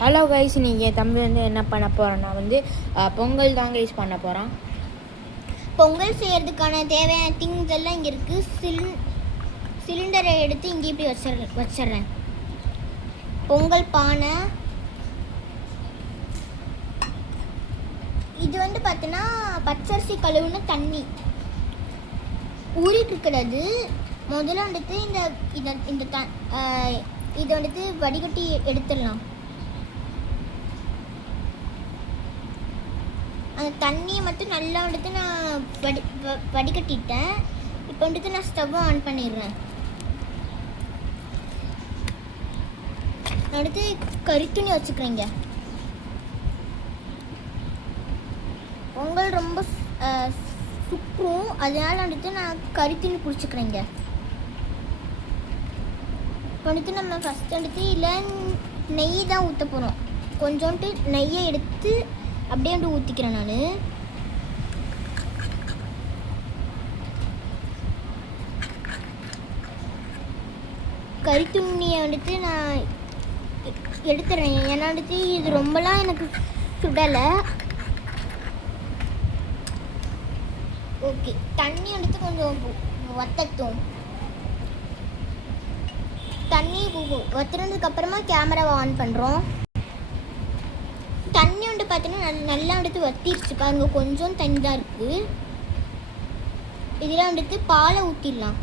Hello guys, நீங்கள் தமிழ் வந்து என்ன பண்ண போகிறோன்னா பொங்கல் தான் கைஸ் பண்ண போகிறோம். பொங்கல் செய்கிறதுக்கான தேவையான திங்ஸ் எல்லாம் இங்கே இருக்குது. சிலிண்டரை எடுத்து இங்கே இப்படி வச்சிடுறேன். பொங்கல் பானை, இது பார்த்தீங்கன்னா பச்சரிசி கழுவுன தண்ணி ஊறிட்டு இருக்கிறது. முதல்ல இதை வடிகட்டி எடுத்துடலாம். அந்த தண்ணியை மட்டும் நல்லா நான் வடிகட்டிட்டேன். இப்போ நான் ஸ்டவ்வை ஆன் பண்ணிடுறேன். நான் கறித்துணி வச்சுக்கிறேங்க. பொங்கல் ரொம்ப சுற்றும், அதனால நான் கறித்துணி பிடிச்சிக்கிறேங்க. இப்போ நம்ம ஃபஸ்ட் இல்லை நெய் தான் ஊற்ற போகிறோம். கொஞ்சோண்டு நெய்யை எடுத்து அப்படியே ஊற்றிக்கிறேன். நான் கறித்துணியை நான் எடுத்துறேன். ஏன்னா இது ரொம்பலாம் எனக்கு சுடலை. ஓகே, தண்ணி கொஞ்சம் வத்தட்டும். தண்ணி வத்துனதுக்கு அப்புறமா கேமராவை ஆன் பண்ணுறோம். தண்ணி பார்த்தீங்கன்னா நல்லா வத்திருச்சு பாருங்க. கொஞ்சம் தண்ணி தான் இருக்குது. இதில் பாலை ஊற்றிடலாம்.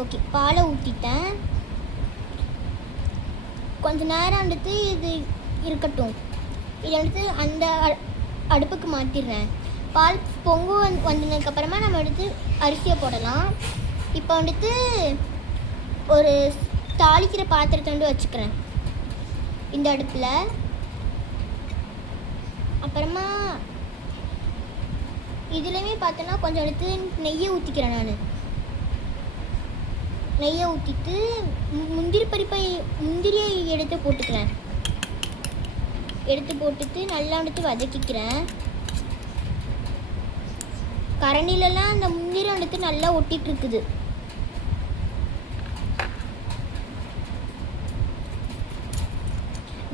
ஓகே, பாலை ஊற்றிட்டேன். கொஞ்ச நேரம் இது இருக்கட்டும். இதை அந்த அடுப்புக்கு மாற்றிடுறேன். பால் பொங்கு வந்ததுக்கப்புறமா நம்ம அரிசியை போடலாம். இப்போ ஒரு தாளிக்கிற பாத்திரத்தை வச்சுக்கிறேன் இந்த அடுப்பில். அப்புறமா இதுலேயுமே பார்த்தோன்னா கொஞ்சம் நெய்யை ஊற்றிக்கிறேன். நான் நெய்யை ஊற்றிட்டு முந்திரியை எடுத்து போட்டுக்கிறேன். எடுத்து போட்டுட்டு நல்லா வதக்கிக்கிறேன். கரண்டிலலாம் அந்த முந்திரி நல்லா ஒட்டிகிட்டு இருக்குது.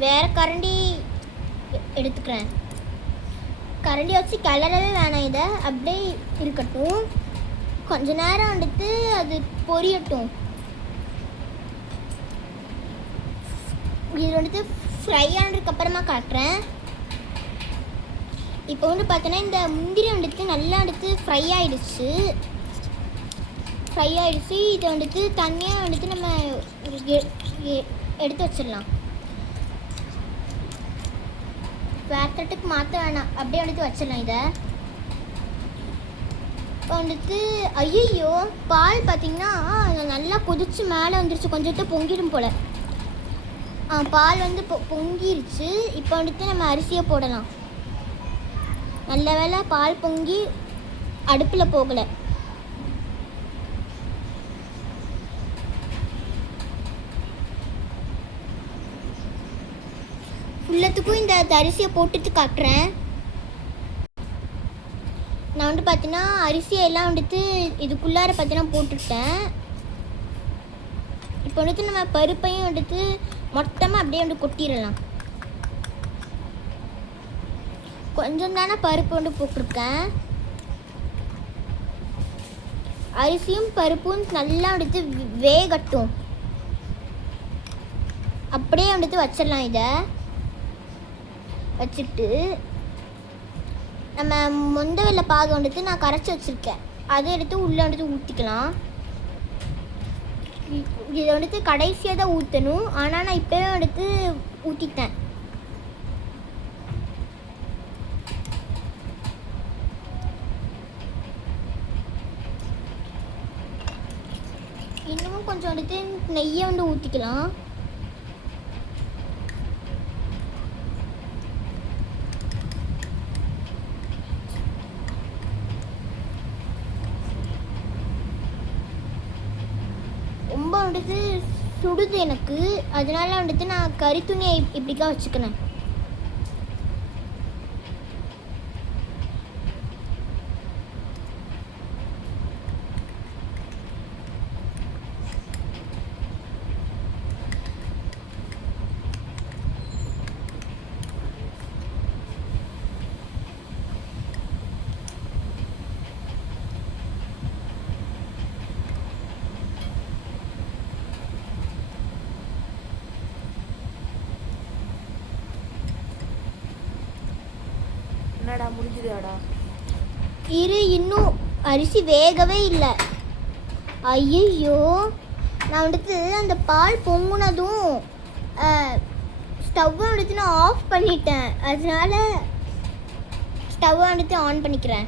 வேறு கரண்டி எடுத்துக்கிறேன். கரண்டி வச்சு கிளறவே வேணாம். இதை அப்படியே இருக்கட்டும். கொஞ்ச நேரம் அது பொரியட்டும். இது ஃப்ரை ஆனதுக்கப்புறமா காட்டுறேன். இப்போ பார்த்தோன்னா இந்த முந்திரி நல்லா ஃப்ரை ஆகிடுச்சு. இதை தனியாக நம்ம எடுத்து வச்சிடலாம். வேத்தட்டுக்கு மாற்ற வேணாம், அப்படியே வச்சிடலாம். இதை இப்போ ஐயோ, பால் பார்த்தீங்கன்னா நல்லா கொதிச்சு மேலே வந்துருச்சு. கொஞ்சத்தை பொங்கிடும் போல். பால் பொங்கிருச்சு. இப்போ நம்ம அரிசியை போடலாம். நல்ல வேளை பால் பொங்கி அடுப்பில் போகலை. ஃபுல்லத்துக்கும் இந்த அரிசியை போட்டுட்டு காட்டுறேன். நான் பார்த்தீங்கன்னா அரிசியெல்லாம் இதுக்குள்ளார பார்த்தீங்கன்னா போட்டுட்டேன். இப்போ நம்ம பருப்பையும் மொத்தமாக அப்படியே கொட்டிடலாம். கொஞ்சம் தானே பருப்பு போட்டிருக்கேன். அரிசியும் பருப்பும் நல்லா வேகட்டும். அப்படியே வச்சிடலாம். இதை வச்சுட்டு நம்ம மொந்த வெள்ளை பாகு நான் கரைச்சி வச்சுருக்கேன். அதை எடுத்து உள்ளே ஊற்றிக்கலாம். இதை கடைசியாக தான் ஊற்றணும். ஆனால் நான் இப்போவே ஊற்றிட்டேன். இன்னமும் கொஞ்சம் நெய்யை ஊற்றிக்கலாம். ரொம்ப சுடுது எனக்கு. அதனால நான் கறித்துணியை இப்படிக்கா வச்சுக்கிறேன். என்னடா முடிஞ்சுதாடா? இரு, இன்னும் அரிசி வேகவே இல்லை. ஐயோ, நான் வந்துட்டு அந்த பால் பொங்குனதும் ஸ்டவ்வை வந்துட்டு நான் ஆஃப் பண்ணிட்டேன். அதனால ஸ்டவ்வை வந்துட்டு ஆன் பண்ணிக்கிறேன்.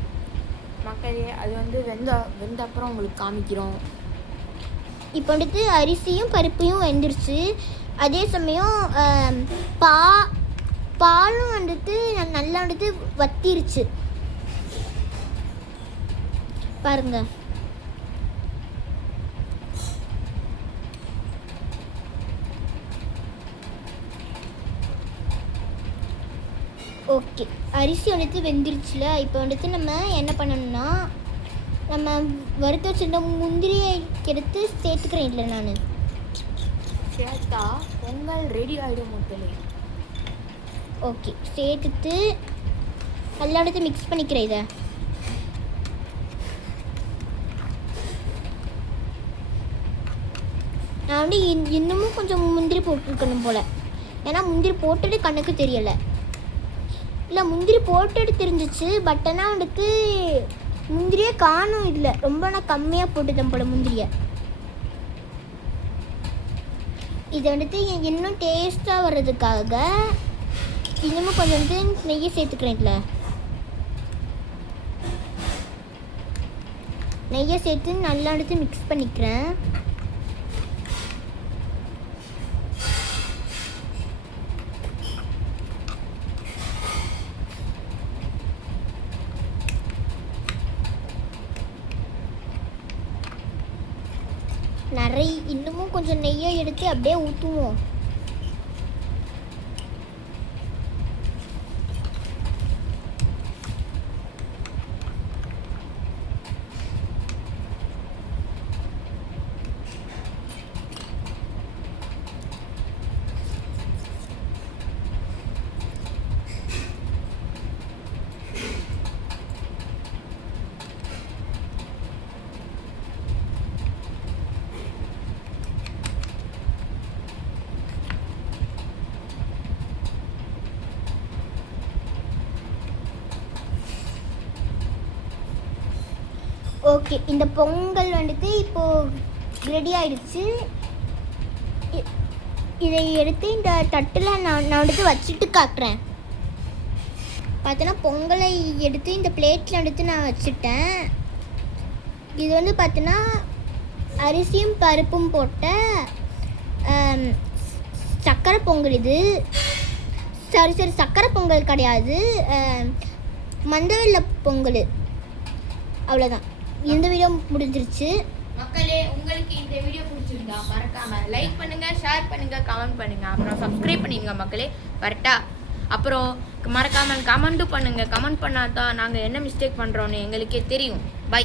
மக்களே, அது வந்து வெந்த அப்புறம் உங்களுக்கு காமிக்கிறோம். இப்போ வந்துட்டு அரிசியும் பருப்பையும் வெந்துருச்சு. அதே சமயம் பாலும் வந்துட்டு நல்லா வந்துட்டு வத்திருச்சு பாருங்க. ஓகே, அரிசி வந்துட்டு வெந்துருச்சுல. இப்போ வந்துட்டு நம்ம என்ன பண்ணணும்னா, நம்ம வறுத்து வச்சிருந்த முந்திரியை எடுத்து சேர்த்துக்கிறேன். இல்லை, நான் சேர்த்தா பொங்கல் ரெடி ஆகிடும் மக்களே. ஓகே, சேர்த்துட்டு எல்லாம் எடுத்து மிக்ஸ் பண்ணிக்கிறேன். இதை நான் வந்து இன்னமும் கொஞ்சம் முந்திரி போட்டுருக்கணும் போல். ஏன்னா முந்திரி போட்டுட்டு கண்ணுக்கு தெரியலை. இல்லை, முந்திரி போட்டுட்டு தெரிஞ்சிச்சு. பட் ஆனால் வந்துட்டு முந்திரியே காணும் இல்லை. ரொம்ப நான் கம்மியாக போட்டுட்டேன் போல் முந்திரியை. இதை வந்துட்டு இன்னும் டேஸ்ட்டாக வர்றதுக்காக இன்னமும் கொஞ்சம் வந்து நெய்யை சேர்த்துக்கிறேன். இல்லை, நெய்யை சேர்த்து நல்லா எடுத்து மிக்ஸ் பண்ணிக்கிறேன். இன்னமும் கொஞ்சம் நெய்யை எடுத்து அப்படியே ஊற்றுவோம். ஓகே, இந்த பொங்கல் வந்துட்டு இப்போது ரெடி ஆகிடுச்சு. இதை எடுத்து இந்த தட்டில் நான் வந்துட்டு வச்சுட்டு காட்டுறேன். பார்த்தோன்னா பொங்கலை எடுத்து இந்த பிளேட்டில் எடுத்து நான் வச்சுட்டேன். இது வந்து பார்த்தோன்னா அரிசியும் பருப்பும் போட்ட சக்கரை பொங்கல். இது சரி சக்கரை பொங்கல் கிடையாது, மஞ்சள் பொங்கல். அவ்வளோதான், இந்த வீடியோ முடிஞ்சிருச்சு. மக்களே, உங்களுக்கு இந்த வீடியோ பிடிச்சிருந்தா மறக்காம லைக் பண்ணுங்க, ஷேர் பண்ணுங்க, கமெண்ட் பண்ணுங்க, அப்புறம் சப்ஸ்கிரைப் பண்ணிடுங்க மக்களே. கரெக்டா? அப்புறம் மறக்காம கமெண்ட்டும் பண்ணுங்க. கமெண்ட் பண்ணாதான் நாங்கள் என்ன மிஸ்டேக் பண்ணுறோன்னு எங்களுக்கே தெரியும். பை.